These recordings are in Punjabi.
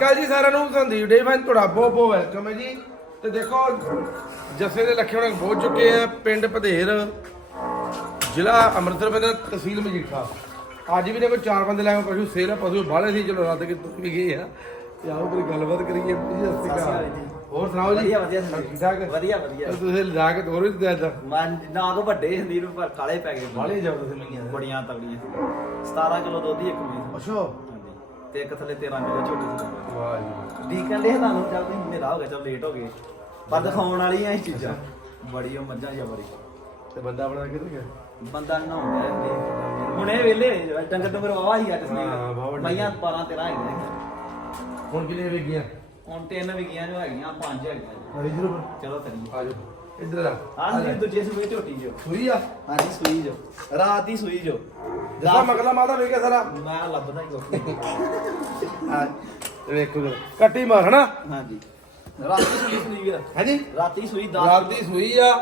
ਕਾਲ ਜੀ ਸਾਰਿਆਂ ਨੂੰ ਸੰਦੀਪ ਡੇ ਫੈਨ ਤੁਹਾਡਾ ਬਹੁਤ ਬਹੁਤ ਵੈਲਕਮ ਹੈ ਜੀ। ਤੇ ਦੇਖੋ ਜੱਸੇ ਦੇ ਲੱਖੇ ਹੁਣ ਪਹੁੰਚ ਚੁੱਕੇ ਆ ਪਿੰਡ ਪਧੇਰ ਜ਼ਿਲ੍ਹਾ ਅੰਮ੍ਰਿਤਸਰ ਪੈਂਦਾ ਤਹਿਸੀਲ ਮਜੀਠਾ। ਅੱਜ ਵੀ ਨੇ ਕੋਈ ਚਾਰ ਬੰਦੇ ਲਾਏ ਪਸ਼ੂ ਸੇਲ ਆ ਪਸ਼ੂ ਬਾਹਲੇ ਸੀ ਚਲੋ ਰੱਦ ਕੇ ਵੀ ਗਏ ਆ। ਤੇ ਆਓ ਕੋਈ ਗੱਲਬਾਤ ਕਰੀਏ ਜੀ ਸਤਿ ਸ਼੍ਰੀ ਅਕਾਲ। ਹੋਰ ਸੁਣਾਓ ਜੀ? ਵਧੀਆ ਵਧੀਆ ਸੰਦੀਪ। ਠੀਕ ਠਾਕ? ਵਧੀਆ ਵਧੀਆ। ਤੁਸੀਂ ਲਿਜਾ ਕੇ ਤੋਰ ਵੀ ਦਿੱਤਾ ਨਾ ਕੋ ਵੱਡੇ ਸੰਦੀਪ ਪਰ ਕਾਲੇ ਪੈ ਗਏ। ਬਾਹਲੇ ਜਾਓ ਤੁਸੀਂ ਮਈਆਂ ਦੇ। ਬੜੀਆਂ ਤਗੜੀਆਂ 17 ਕਿਲੋ ਦੁੱਧ ਹੀ ਇੱਕ ਮੀਸ ਅੱਛਾ। ਤੇ ਇੱਕ ਥੱਲੇ 13 ਕਿਲੋ ਝੋਟੀ ਵਾਹ ਜੀ। ਡੀਕਨ ਦੇ ਤੁਹਾਨੂੰ ਚੱਲ ਤੁਸੀਂ ਹਨੇਰਾ ਹੋ ਗਿਆ ਚੱਲ ਲੇਟ ਹੋ ਗਏ। ਪਰ ਦਿਖਾਉਣ ਵਾਲੀਆਂ ਇਹ ਚੀਜ਼ਾਂ। ਬੜੀ ਉਹ ਮੱਝਾਂ ਜਾਂ ਬੜੀ। ਤੇ ਬੰਦਾ ਬਣਾ ਕਿੱਥੇ ਗਿਆ? ਬੰਦਾ ਨਹਾਉਂਦਾ ਹੈ ਹੁਣ ਇਹ ਵੇਲੇ ਡੰਗਰ ਡੰਗਰ ਵਾਵਾ ਹੀ ਅੱਜ ਹਾਂ, ਵਾਹਵਾ ਮਈਆਂ 12 13 ਹੈਗੀਆਂ ਹੁਣ ਕਿਨੇ ਵੇਗੀਆਂ ਹੁਣ ਤਿੰਨ ਵਿਗੀਆਂ ਜੋ ਹੈਗੀਆਂ ਪੰਜ ਹੈਗੀਆਂ। ਅਰੇ ਜਰੂਰ ਚਲੋ ਕਰੀਏ। ਆ ਜਾਓ। ਇੱਧਰ ਆ। ਸੰਦੀਪ ਦੂਜੇ ਸੂਏ ਝੋਟੀ ਜੋ। ਸੂਈ ਆ? ਹਾਂਜੀ ਸੂਈ ਜੋ। ਰਾਤ ਦੀ ਸੂਈ ਜੋ। ਜਿਸਾ ਮਗਲਾ ਮਾਦਾ ਵੇਖਿਆ ਸਾਰਾ। ਮੈਂ ਲੱਭਦਾ ਹੀ ਕੋਈ ਹਾਂ ਵੇਖੋ ਜਰਾ। ਕੱਟੀ ਮਾਰ ਹਨਾ? ਹਾਂਜੀ। ਰਾਤੀ ਸੂਈ ਸੂਈ ਵੀਰ। ਹਾਂਜੀ? ਰਾਤੀ ਸੂਈ 10 ਰਾਤ ਦੀ ਸੂਈ ਆ।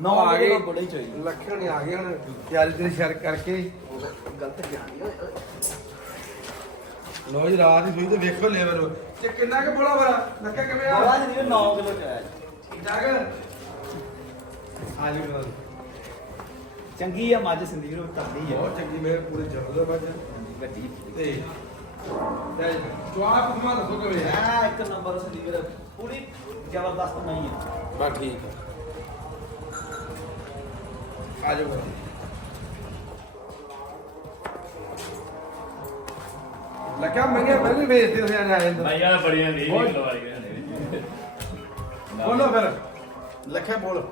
ਨੌ ਆ ਵਜੇ ਗਏ ਦਾ ਬੜਾ ਹੀ ਚਾਹੀਦਾ ਲੱਖਣ ਨੇ ਆ ਗਏ ਹੁਣ। ਤਿਆਰੀ ਤੇ ਸ਼ੇਅਰ ਕਰਕੇ। ਗਲਤ ਗਿਆ ਲੋ ਜੀ ਰਾਤ ਦੀ ਸੂਈ ਤੇ ਵੇਖੋ ਲੈਵਲ ਤੇ ਕਿੰਨਾ ਕੁ ਬੋਲਾ ਵਰਾ ਲੱਖਾ ਕਿਵੇਂ ਆ? ਬੜਾ ਜੀ 9 ਕਿਲੋ ਚਾਇਆ ਠੀਕ ਠਾਕ? ਆ ਜੀ ਬਣਾ ਚੰਗੀ ਆ ਮੱਝ ਸੰਦੀਪ ਨੂੰ ਕਰਦੀ ਆ। ਬਹੁਤ ਚੰਗੀ ਮੇਰ ਪੂਰੀ ਬੱਜ ਗੱਡੀ। ਤੇ ਤੇ ਜਵਾਬ ਤੁਮਾ ਦੱਸੋ ਕਿਵੇਂ ਆ? ਆ ਇੱਕ ਨੰਬਰ ਸੰਦੀਪ ਪੂਰੀ ਜ਼ਬਰਦਸਤ ਨਹੀਂ ਹੈ ਬਸ ਠੀਕ ਆ। ਆ ਜਾਓ ਬਾਈ। ਲੱਗਾ ਮੰਗਿਆ ਮੈਂ ਵੀ ਵੇਚਦੇ ਹੋਏ ਆ ਆਏ ਭਾਈਆਂ ਦਾ ਬੜੀਆਂ ਨੇ। ਬੋਲੋ ਫਿਰ। ਲੱਖੇ ਬੋਲ।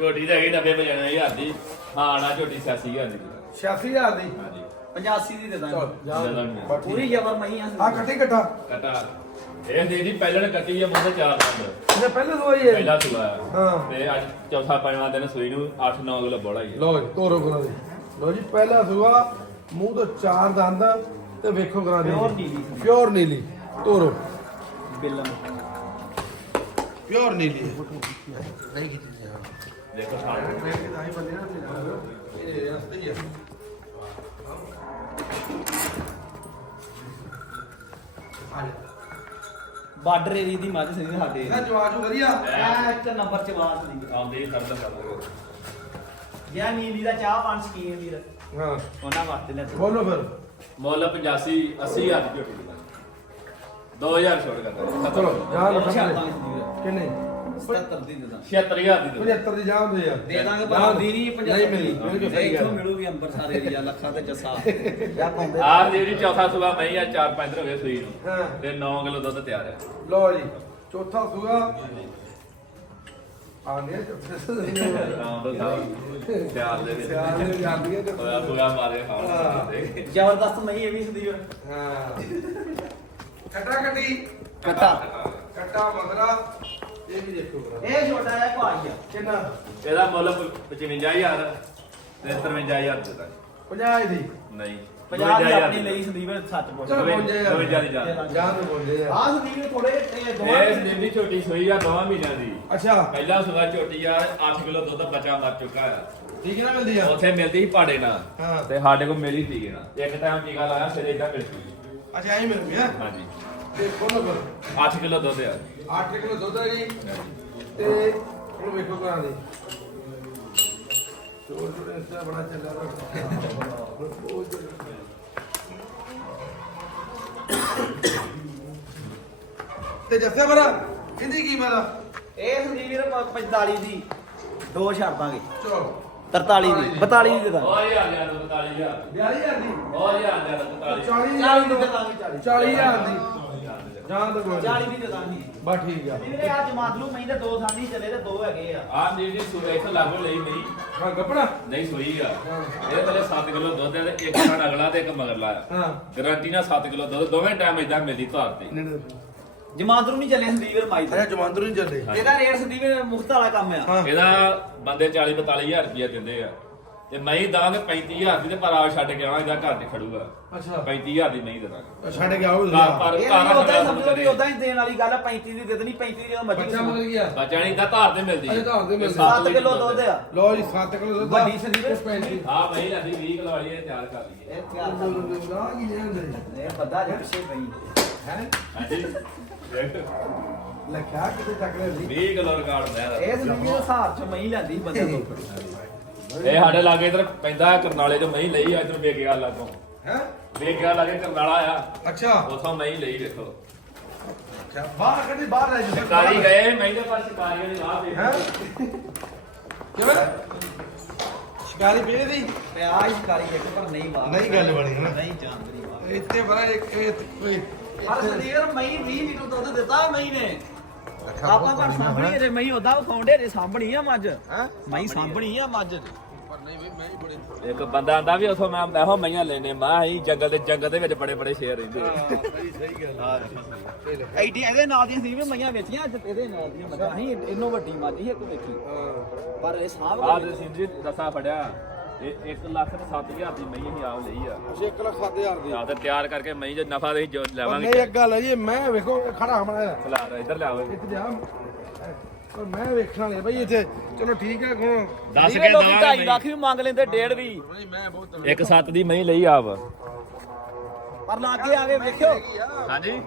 ਝੋਟੀ ਤਾਂ ਹੈਗੀ 90 ਪਜਾਣਾ ਹਜ਼ਾਰ ਦੀ। ਹਾਂ ਨਾ ਝੋਟੀ 86000 ਦੀ। 86000 ਦੀ? ਹਾਂਜੀ। 85 ਦੀ ਦੇ ਚਲ ਦਾਂਗੇ ਚਲੋ। ਪੂਰੀ ਜ਼ਬਰ ਮਈ ਆ ਆ ਕੱਟੀ ਕੱਟਾ ਕਟਾ ਇਹ ਦੇ ਦੀ ਪਹਿਲਣ ਕੱਟੀ ਆ ਮੁੰਡੇ ਚਾਰ ਦੰਦ। ਇਹਨੇ ਪਹਿਲੇ ਸੋਈ ਹੈ। ਪਹਿਲਾ ਸੂਆ ਹਾਂ। ਤੇ ਅੱਜ ਚੌਥਾ ਪੰਜਵਾਂ ਦਿਨ ਸੂਈ ਨੂੰ 8-9 ਕਿਲੋ ਬੋਲਾ ਹੀ ਹੈ। ਲੋ ਜੀ ਤੋਰੋ ਕਰਾ ਦੇ ਲੋ ਜੀ ਪਹਿਲਾ ਸੂਆ ਮੂੰਹ ਤੋਂ ਚਾਰ ਦੰਦ ਤੇ ਵੇਖੋ ਕਰਾ ਦੇ Pure ਨੀਲੀ। ਪਿਓਰ ਨੀਲੀ। ਤੋਰੋ। ਬਿੱਲਮ। ਪਿਓਰ ਨੀਲੀ। ਜਾ। ਦੇਖੋ ਸਾਲ ਮੈਂ ਕਿ ਤਾਂ ਹੀ ਬੰਦੇ ਨਾ ਇਹ ਰਸਤੇ ਹੀ ਆ। ਆ ਜਾ। ਬਾਰਡਰ ਏਰੀ ਦੀ ਮੱਝ ਸੰਦੀਪ ਸਾਡੇ। ਇਹਦਾ ਜਵਾਜੂ ਵਧੀਆ। ਆ ਇੱਕ ਨੰਬਰ ਚ ਆਵਾਜ਼ ਸੰਦੀਪ ਆਉਂਦੇ ਹੀ ਸਰਦਾ ਸਰਦਾ ਯਾ ਨੀਲੀ ਦਾ ਚਾਹ ਪਾਣ ਸਕੀਮ ਵੀਰ? ਹਾਂ। ਉਹਨਾਂ ਵਾਸਤੇ ਲੈ ਬੋਲੋ ਫਿਰ। ਮੁੱਲ 85 80000 ਦੀ ਝੋਟੀ ਦਾ 2000 ਛੋੜ ਕਰਦਾ। ਚਲੋ ਸੰਦੀਪ ਕਿੰਨੇ? 77 ਦੀ ਦੇ ਦਾਂਗੇ। 76000 ਦੀ ਦੇ 75 ਦੀ ਜਾਣ ਦੇ ਯਾਰ ਦੇ ਦਾਂਗੇ ਨਾ, ਪਰ ਦੀ ਨਹੀਂ 75 ਨਹੀਂ ਮਿਲੀ ਮਿਲ ਕੇ ਸਹੀ ਇੱਥੋਂ ਗੱਲ ਮਿਲੂਗੀ ਅੰਬਰਸਰ ਏਰੀਆ ਲੱਖਾਂ ਤੇ ਜੱਸਾ। ਜਾਂ ਪਾਉਂਦੇ। ਆ ਜਿਹੜੀ ਚੌਥਾ ਸੂਆ ਮੈਂ ਆ 4-5 ਦਿਨ ਹੋ ਗਏ ਸੂਈ ਨੂੰ। ਹਾਂ। ਤੇ 9 ਕਿਲੋ ਦੁੱਧ ਤਿਆਰ ਹੈ ਲੋ ਜੀ ਚੌਥਾ ਸੂਆ। ਆਨੇ ਰਾਮ ਦਾ ਸਾਹਿਬ ਤਿਆਰ ਦੇ ਵਿੱਚ। ਸਿਆਲ ਦੇ ਜਾਂਦੀਆਂ ਤੇ ਹੋਇਆ ਸੂਆ ਮਾਰੇ ਹਾਂ। ਖਾਣ ਜ਼ਬਰਦਸਤ ਨਹੀਂ ਇਹ ਵੀ ਸੰਦੀਪ ਹਾਂ। ਕੱਟਾ ਕੱਟੀ ਕੱਟਾ ਕੱਟਾ ਮਗਰਾ ਇਹ ਵੀ ਦੇਖੋ ਭਰਾ। ਇਹ ਛੋਟਾ ਜਿਹਾ ਭਾਈ ਆ। ਕਿੰਨਾ? ਇਹਦਾ ਮੁੱਲ 55000 ਤੇ 53000 ਦੇ ਦਾਂਗੇ 50 ਦੀ ਨਹੀਂ 50 ਦੀ 52,000 ਆਪਣੀ ਲਈ ਸੰਦੀਪ ਸੱਚ ਪੁੱਛ। ਚਲੋ ਦੋਵੇਂ- ਬੋਲਦੇ ਦੋਵੇਂ ਯਾਰ ਜਾਰੀ ਜਾਣ। ਜਾਨ ਤੋਂ। ਬੋਲਦੇ ਯਾਰ ਆ ਸੰਦੀਪ ਥੋੜੇ ਇਹ ਦੋਵਾਂ ਇਹ ਸੰਦੀਪ ਦੀ ਛੋਟੀ ਸੂਈ ਆ ਦੋਵਾਂ ਮਹੀਨਿਆਂ ਦੀ। ਅੱਛਾ। ਪਹਿਲਾ ਸੂਆ ਝੋਟੀ ਆ 8 ਕਿਲੋ ਦੁੱਧ ਬੱਚਾ ਮਰ ਚੁੱਕਾ ਆ। ਠੀਕ ਨਾ ਮਿਲਦੀ ਆ। ਉੱਥੇ ਮਿਲਦੀ ਸੀ ਪਾੜੇ ਨਾਲ। ਹਾਂ। ਤੇ ਸਾਡੇ ਕੋਲ ਮਿਲੀ ਸੀ ਨਾ। ਇੱਕ ਟਾਈਮ ਟੀਕਾ ਲਾਇਆ ਫਿਰ ਇਦਾਂ ਮਿਲ ਗਈ। ਅੱਛਾ ਐਂ ਮਿਲ ਗਿਆ ਹਾਂਜੀ। ਤੇ ਖੋਲੋ ਫਿਰ। 8 ਕਿਲੋ ਦੁੱਧ ਆ। 8 ਕਿਲੋ ਦੁੱਧ ਹੈ ਜੀ। ਤੇ ਹੁਣ ਵੇਖੋ ਕਰਾਂ ਦੇ। ਛੋੜ ਛੋੜ ਇਸ ਤਰ੍ਹਾਂ ਬੜਾ ਚੱਲਿਆ ਤਾਂ ਤੇ ਜੱਸੇ ਬਰਾ ਇਹਦੀ ਕੀਮਤ ਆ ਇਹ ਸੰਦੀਪ ਵੀਰ 45 ਦੀ। ਦੋ ਛੱਡ ਦਾਂਗੇ। ਚਲੋ। 43 ਦੀ। 42 ਦੀ ਦੇ ਦਾਂਗੇ ਯਾਰ 42000 42000 ਦੀ? ਉਹ ਯਾਰ ਯਾਰ 45 40000 ਦੀ ਦੀ। ਦੇ ਦਾਂਗੇ 40 40000 ਦੀ। ਜਾਨ ਤੋਂ ਬੋਲ 40 ਦੀ ਦੇ ਬਸ ਠੀਕ ਆ। ਵੀਰੇ ਆ ਜਮਾਦਲੂ ਮਹੀਂ ਦੇ ਦੋ ਥਾਨੀ ਚੱਲੇ ਤੇ ਦੋ ਹੈਗੇ ਆ। ਆ ਜੀ ਜੀ ਸੂਈ ਇੱਥੇ ਲਾਗੋ ਲਈ ਨਹੀਂ ਹਾਂ ਗੱਪਣਾ ਨਹੀਂ ਸੂਈ ਆ। ਇਹਦੇ ਪਹਿਲੇ 7 ਕਿਲੋ ਦੁੱਧ ਹੈ ਤੇ ਇੱਕ ਖਾਣ ਅਗਲਾ ਤੇ ਇੱਕ ਮਗਰਲਾ ਆ। ਹਾਂ। ਗਾਰੰਟੀ ਨਾਲ 7 ਕਿਲੋ ਦੁੱਧ ਦੋਵੇਂ ਟਾਈਮ ਇਦਾਂ ਮਿਲਦੀ ਧਾਰ ਤੇ। ਜਮਾਦਲੂ ਨਹੀਂ। ਚੱਲੇ ਸੰਦੀਪ ਵੀਰ ਮਾਈ ਅਰੇ ਜਮਾਂਦਰੂ ਨਹੀਂ ਚੱਲੇ। ਇਹਦਾ ਰੇਟ ਸੰਦੀਪ ਮੁਫਤ ਵਾਲਾ ਕੰਮ ਆ। ਇਹਦਾ ਬੰਦੇ 40 42000 ਰੁਪਇਆ ਦਿੰਦੇ ਆ। ਤੇ ਮੈਂ ਹੀ ਦਾਂਗੇ 35000 ਦੀ ਤੇ ਪਰ ਆ ਛੱਡ ਕੇ ਆਵਾਂ ਇਹਦਾ ਘਰ ਤੇ ਖੜੂਗਾ। ਅੱਛਾ। 35000 ਦੀ ਨਹੀਂ ਦੇਵਾਂਗੇ। ਛੱਡ ਕੇ ਆਓ ਘਰ ਪਰ ਇਹ ਘਰ ਉਦਾਂ ਹੀ ਸਮਝੋ ਵੀ ਉਦਾਂ ਹੀ ਦੇਣ ਵਾਲੀ ਗੱਲ ਆ 35 ਦੀ ਦੇ ਦੇਣੀ 35 ਦੀ ਜਦੋਂ ਮਰਜ਼ੀ ਬੱਚਾ ਮਤਲਬ ਕੀ ਆ ਬੱਚਾ ਨਹੀਂ ਤਾਂ ਧਾਰ ਤੇ ਮਿਲਦੀ ਅੱਛਾ, ਧਾਰ ਤੇ ਮਿਲਦੀ। ਸੱਤ 7 ਕਿਲੋ ਦੁੱਧ ਆ। ਲੋ ਜੀ 7 ਕਿਲੋ ਦੁੱਧ ਵੱਡੀ ਸੰਦੀਪ। ਤੇ 35 ਹਾਂ ਮੈਂ ਲੈਂਦੀ 20 ਕਿਲੋ ਵਾਲੀ ਇਹ ਤਿਆਰ ਕਰ ਲਈਏ। ਇਹ ਤਿਆਰ ਕਰ ਨਾ ਕੀ ਜਾਂਦੇ ਇਹ ਬੱਦਾ ਜੇ ਪਿੱਛੇ ਪਈ ਹੈ? ਹਾਂਜੀ। ਲਖਿਆ ਕਿਤੇ ਚੱਕ ਲੈ ਲਈ 20 ਕਿਲੋ ਰਿਕਾਰਡ ਮੈਂ ਇਹ ਜ਼ਿੰਦਗੀ ਦੇ ਹਿਸਾਬ ਚ ਮਈ ਲੈਂਦੀ ਬੰਦੇ ਤੋਂ। ਇਹ ਸਾਡੇ ਲਾਗੇ ਇਧਰ ਪੈਂਦਾ ਕਰਨਾਲੇ ਤੋਂ ਮਹੀਂ ਲਈ ਆ ਇਧਰ ਵੇਗਿਆ ਲਾਗੋਂ ਹੈ? ਵੇਗਿਆ ਲਾਗੇ ਕਰਨਾਲਾ ਆ। ਅੱਛਾ। ਉਥੋਂ ਮਹੀਂ ਲਈ ਦੇਖੋ ਅੱਛਾ ਬਾਹਰ ਕੱਢੀ ਬਾਹਰ ਲੈ ਜਾ ਸ਼ਿਕਾਰੀ ਗਏ ਮਹੀਂ ਦੇ ਪਾਸ ਸ਼ਿਕਾਰੀਆਂ ਦੀ ਰਾਹ ਦੇ ਹੈ? ਕਿਵੇਂ? ਸ਼ਿਕਾਰੀ ਪੀਏ ਦੀ ਪਿਆ ਹੀ ਸ਼ਿਕਾਰੀ ਇੱਕ ਪਰ ਨਹੀਂ ਮਾਰ ਨਹੀਂ ਗੱਲ ਬਣੀ ਹੈ? ਨਾ। ਨਹੀਂ ਜਾਣਦੀ ਮਾਰ ਇੱਥੇ ਬੜਾ ਇੱਕ ਪਰ ਸਦੀਰ ਮਈ 20 ਲੀਟਰ ਦੁੱਧ ਦਿੱਤਾ ਮਈ ਨੇ। ਆਪਾਂ ਪਰ ਸਾਂਭਣੀ ਰੇ ਮਈ ਉਹਦਾ ਵਿਖਾਉਂਦੇ ਰੇ ਸਾਂਭਣੀ ਆ ਮੱਝ। ਹੈ? ਮਈ ਸਾਂਭਣੀ ਆ ਮੱਝ। ਪਰ ਨਹੀਂ ਵੀ ਮੈਂ ਹੀ ਬੜੇ ਇੱਕ ਬੰਦਾ ਆਂਦਾ ਵੀ ਉਥੋਂ ਮੈਂ ਇਹੋ ਮਈਆਂ ਲੈਨੇ ਮਾਂ ਹੀ ਜੰਗਲ ਦੇ ਜੰਗਲ ਦੇ ਵਿੱਚ ਬੜੇ ਬੜੇ ਸ਼ੇਰ ਰਹਿੰਦੇ ਆ। ਸਹੀ ਸਹੀ ਗੱਲ ਐਡੀ ਇਹਦੇ ਨਾਲ ਦੀਆਂ ਸੀ ਵੀ ਮਈਆਂ ਵੇਚੀਆਂ ਅੱਜ ਇਹਦੇ ਨਾਲ ਦੀਆਂ ਮੱਝਾਂ। ਸੀ ਇਹਨੋਂ ਵੱਡੀ ਮੱਝ ਸੀ ਇੱਕ ਵੇਖੀ। ਪਰ ਇਹ ਸਾਂਭ ਆਹ ਦੇ ਸਿੰਧੀ ਦਸਾ ਫੜਿਆ। ਇਹ 1 ਲੱਖ ਤੇ 7000 ਦੀ ਮਈ ਹੀ ਆਪ ਲਈ ਆ। ਅਸੀਂ 1 ਲੱਖ 7000 ਦੀ। ਆ ਤੇ ਤਿਆਰ ਕਰਕੇ ਮਈ ਜੋ ਨਫਾ ਦੇ ਜੋ ਲੈਵਾਂਗੇ ਨਹੀਂ ਇੱਕ ਗੱਲ ਹੈ ਜੀ ਮੈਂ ਵੇਖੋ ਖੜਾ ਬਣਾਇਆ ਖਲਾ ਇੱਧਰ ਲਿਆਓ। ਇੱਥੇ ਜਾ ਪਰ ਮੈਂ ਵੇਖਣ ਵਾਲੇ ਬਈ ਇੱਥੇ। ਚਲੋ ਠੀਕ ਹੈ ਕੋ ਦੱਸ ਕੇ ਦਵਾਂਗੇ ਲੱਖ ਵੀ ਮੰਗ ਲੈਂਦੇ ਡੇਢ ਵੀ। ਨਹੀਂ ਮੈਂ ਬਹੁਤ ਇੱਕ ਸੱਤ ਦੀ ਮਈ ਲਈ ਆਪ। ਪਰ ਲਾਗੇ ਆਵੇ ਵੇਖਿਓ। ਹਾਂਜੀ।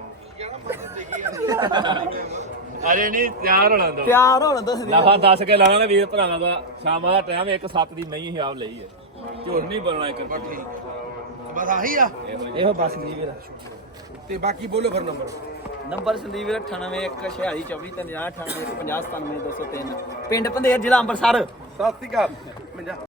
ਅਰੇ ਨਹੀਂ ਤਿਆਰ ਹੋਣਾ ਦੋ ਤਿਆਰ ਹੋਣ ਦੱਸ ਨਫਾ ਦੱਸ ਕੇ ਲਾਵਾਂਗੇ ਵੀਰ ਭਰਾਵਾਂ ਦਾ। ਸ਼ਾਮਾਂ ਦਾ ਟਾਈਮ ਇੱਕ ਸੱਤ ਦੀ ਮਈ ਹੀ ਆਪ ਲਈ ਹੈ। ਝੋਰ ਨਹੀਂ ਬੋਲਣਾ ਇੱਕ। ਬਸ ਆਹੀ ਆ। ਇਹੋ ਬਸ ਨਹੀਂ ਵੀਰ। ਤੇ ਬਾਕੀ ਬੋਲੋ ਫਿਰ ਨੰਬਰ ਨੰਬਰ ਸੰਦੀਪ ਵੀਰ 981624 350 98 50 97 203 ਪਿੰਡ ਪੰਧੇਰ ਜ਼ਿਲ੍ਹਾ ਅੰਮ੍ਰਿਤਸਰ। ਸਤਿ ਸ਼੍ਰੀ ਅਕਾਲ।